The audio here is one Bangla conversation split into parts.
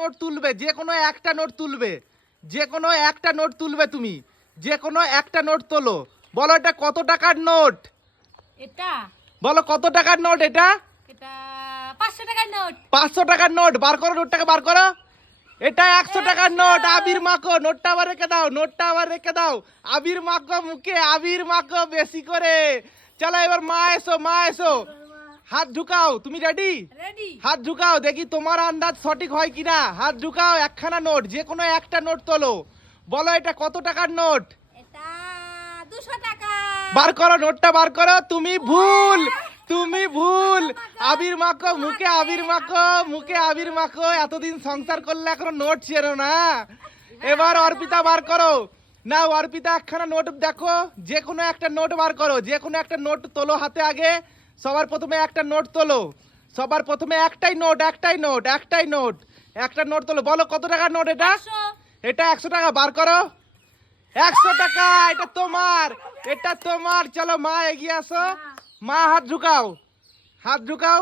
নোট তুলবে যে কোনো একটা নোট তুলবে যে কোনো একটা নোট তুলবে তুমি যে কোনো একটা নোট তোলো। বলো এটা কত টাকার নোট এটা? বলো কত টাকার নোট এটা? এটা পাঁচশো টাকার নোট পাঁচশো টাকার নোট বার করো নোটটাকে বার করো। এটা একশো টাকার নোট আবির মাখো নোটটা আবার রেখে দাও নোটটা আবার রেখে দাও। আবির মাখো মুখে আবির মাখো বেশি করে। চলো এবার মা এসো মা এসো। হাত ঢুকাও তুমি রেডি রেডি হাত ঢুকাও দেখি তোমার আন্দাজ সঠিক হয় কিনা। হাত ঢুকাও একখানা নোট যে কোনো একটা নোট তোলো। বলো এটা কত টাকার নোট? বার করো নোটটা বার করো তুমি ভুল তুমি ভুল। আবির মাখো মুখে আবির মাখো মুখে আবির মাখো এতদিন সংসার করলে এখনও নোট ছেড়ো না। এবার অর্পিতা বার করো। না অর্পিতা একখানা নোট দেখো যে কোনো একটা নোট বার করো যে কোনো একটা নোট তোলো হাতে আগে। সবার প্রথমে একটা নোট তোলো। সবার প্রথমে একটাই নোট একটাই নোট একটাই নোট। একটা নোট তোলো। বলো কত টাকার নোট এটা? এটা একশো টাকা বার করো। একশো টাকা এটা তোমার এটা তোমার। চলো মা এগিয়ে আসো। মা হাত ঢুকাও। হাত ঢুকাও।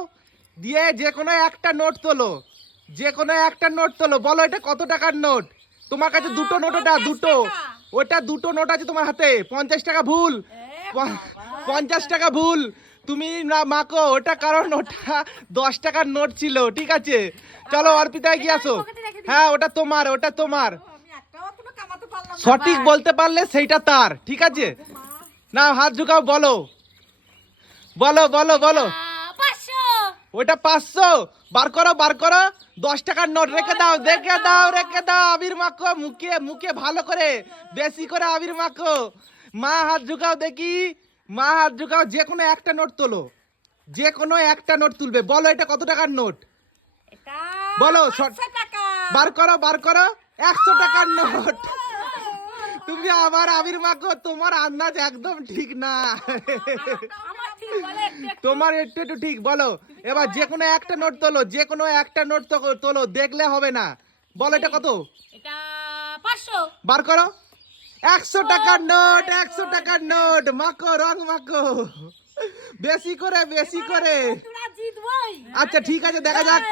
দিয়ে যে কোনো একটা নোট তোলো। যে কোনো একটা নোট তোলো। বলো এটা কত টাকার নোট? তোমার কাছে দুটো নোট ওটা দুটো। ওটা দুটো নোট আছে তোমার হাতে। পঞ্চাশ টাকা ভুল। পঞ্চাশ টাকা ভুল। তুমি না মাকো ওটা কারণ ওটা দশ টাকার নোট ছিল ঠিক আছে? চলো অর্পিতা এগিয়ে আসো। হ্যাঁ ওটা তোমার ওটা তোমার। সঠিক বলতে পারলে সেইটা তার ঠিক আছে? না হাত ঢুকাও বলো। বলো বলো বলো। ওটা পাঁচশো। বার করো বার করো। দশ টাকার নোট রেখে দাও রেখে দাও রেখে দাও আবির মাখো মুখে মুখে ভালো করে বেশি করে আবির মাখো। মা হাত ঢুকাও দেখি। মা হাত ঢুকাও যে কোনো একটা নোট তোলো। যে কোনো একটা নোট তুলবে। বলো এটা কত টাকার নোট? বলো, বার করো বার করো। একশো টাকার নোট। তুমি আবার আবির মাখো তোমার আন্দাজ একদম ঠিক না। তোমার একটু একটু ঠিক বলো। এবার যে কোনো একটা নোট তোলো যে কোনো একটা নোট তোলো দেখলে হবে না। বলো এটা কত? বার করো। একশো টাকার নোট একশো টাকার নোট মাখো রং মাখো। বেশি করে বেশি করে। আচ্ছা ঠিক আছে দেখা যাক।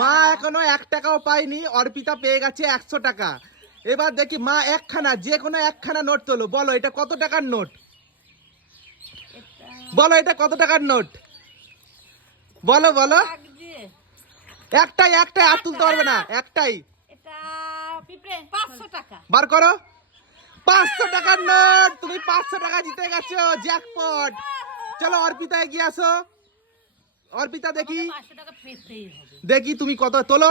মা এখনও এক টাকাও পায়নি অর্পিতা পেয়ে গেছে একশো টাকা। এবার দেখি মা একখানা যে কোনো একখানা নোট তোলো। বলো এটা কত টাকার নোট? বলো এটা কত টাকার নোট? বলো বলো। একটাই একটাই আর তুলতে পারবে না। একটাই। বার করো। পাঁচশো টাকার নোট! তুমি পাঁচশো টাকা জিতে গেছো জ্যাকপট! চলো অর্পিতা এগিয়ে আসো। অর্পিতা দেখি। দেখি তুমি কত তোলো।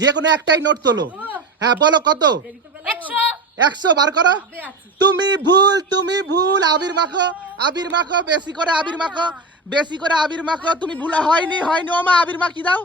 যে কোনো একটাই নোট তোলো। হ্যাঁ বলো কত? একশো। একশো বার করো। তুমি ভুল তুমি ভুল। আবির মাখো আবির মাখো বেশি করে আবির মাখো বেশি করে আবির মাখো। তুমি ভুল হয়নি হয়নি। ও মা আবির মাখি দাও